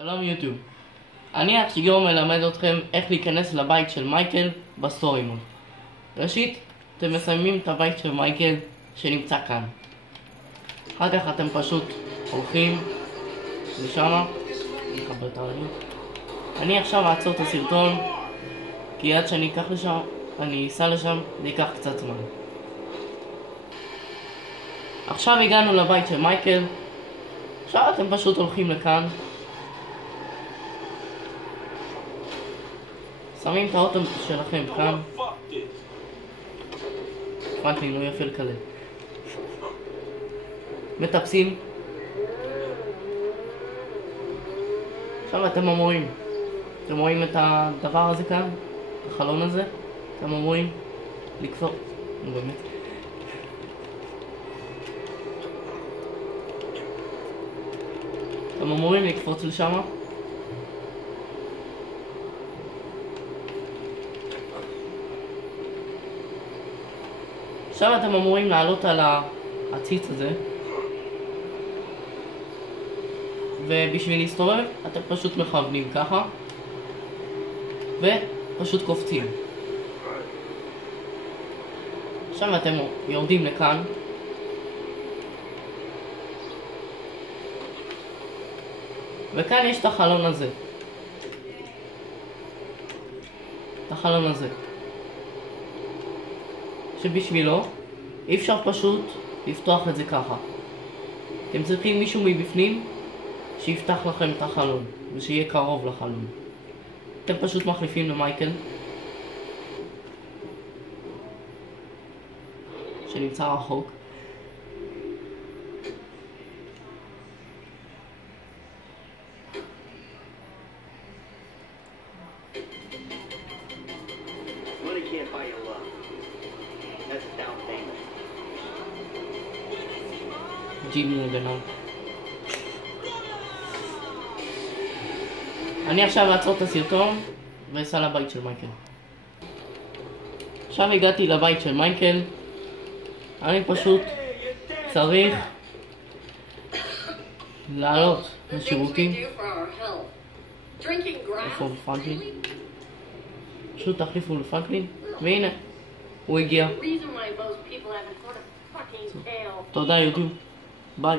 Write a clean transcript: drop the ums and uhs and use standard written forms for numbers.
שלום יוטיוב. אני אחיגור מלמד אתכם איך להיכנס לבית של מייקל בסטורי מוד. ראשית, אתם מסיימים את הבית של מייקל שנמצא כאן. אחר כך אתם פשוט הולכים לשם. אני עכשיו אעצור את הסרטון, כי עד שאני אסע לשם זה ייקח קצת זמן. עכשיו הגענו לבית של מייקל. עכשיו אתם פשוט הולכים לכאן, שמים את האוטו שלכם כאן. פרנקלין לא יפה לקלל. מטפסים. עכשיו אתם רואים את הדבר הזה כאן, החלון הזה. אתם אמורים לקפוץ. באמת. אתם אמורים לקפוץ לשם. עכשיו אתם אמורים לעלות על העציץ הזה, ובשביל להסתובב אתם פשוט מכוונים ככה ופשוט קופצים. עכשיו אתם יורדים לכאן, וכאן יש את החלון הזה. שבשבילו אי אפשר פשוט לפתוח את זה ככה. אתם צריכים מישהו מבפנים שיפתח לכם את החלון ושיהיה קרוב לחלון. אתם פשוט מחליפים למייקל שנמצא רחוק. Can't buy your love. That's a down payment. ג'ימי הגנב. אני עכשיו אעצור את הסרטון ואסע לבית של מייקל. עכשיו הגעתי לבית של מייקל. אני פשוט צריך לעלות לשירותים. איפה פרנקלין? פשוט תחליפו לפרנקלין, והנה, הוא הגיע. תודה יוטיוב, ביי.